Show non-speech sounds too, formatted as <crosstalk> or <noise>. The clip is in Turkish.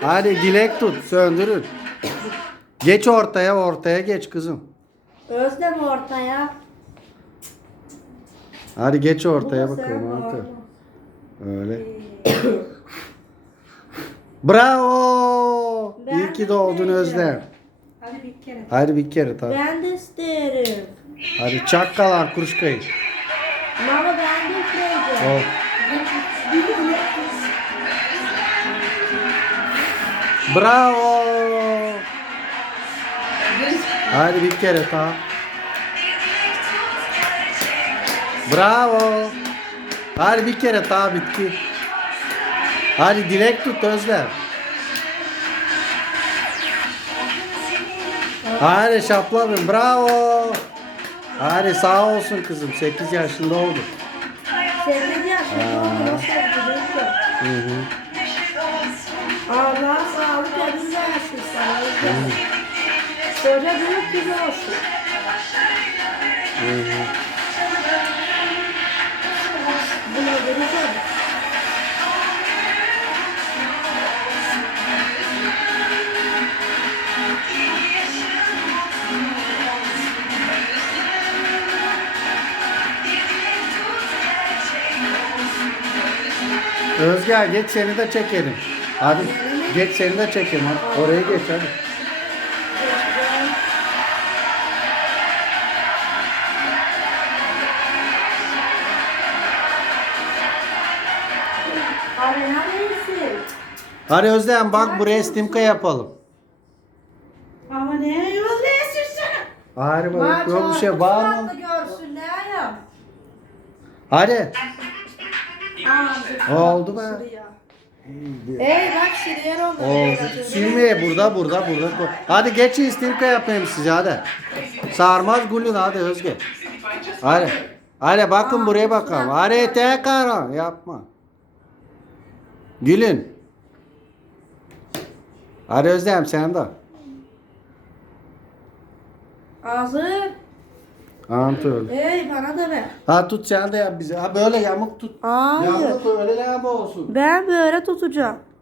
Hadi dilek tut, söndürür Geç ortaya, ortaya geç kızım. Özlem ortaya. Hadi geç ortaya Bunu bakalım. Orta. Öyle. <laughs> Bravo! Ben İyi ki doğdun Özlem. Hadi bir kere. Hadi bir kere tabii. Tamam. Ben de isterim. Hadi çakkalar kuruş kayış. Mama ben de isterim. Oh. <laughs> Bravo. Evet. Hadi Bravo. Hadi bir kere ta. Bravo. Hadi bir kere ta bitti. Hadi direkt tut Özlem. Hadi şapladın. Bravo. Hadi sağ olsun kızım. 8 yaşında oldu. 8 yaşında oldu. Hı Allah olsun sana. Sonra büyük gibi olsun. Hmm. Bunu Özge git seni de çekelim. Abi. Evet. Geç seni de çekeyim ha. Oraya geç hadi. Hadi Özlem bak buraya stimka yapalım. Ama ne yolda yaşıyorsun? Hayır bu yok bir şey var mı? Hadi. Oldu be. Ya. Ey bak şimdi yer oldu. Şimdi burada burada burada. Hadi geçin istirka yapayım size hadi. Sarmaz gülün hadi Özge. <laughs> hadi. Hadi bakın Aa, buraya bakalım. Hadi tekrar yapma. Gülün. Hadi Özlem sen de. Ağzı. Aa tut Ey bana da ver. Ha tut sen de ya bize. Ha böyle yamuk tut. Hayır. Yamuk öyle yamuk olsun. Ben böyle tutacağım.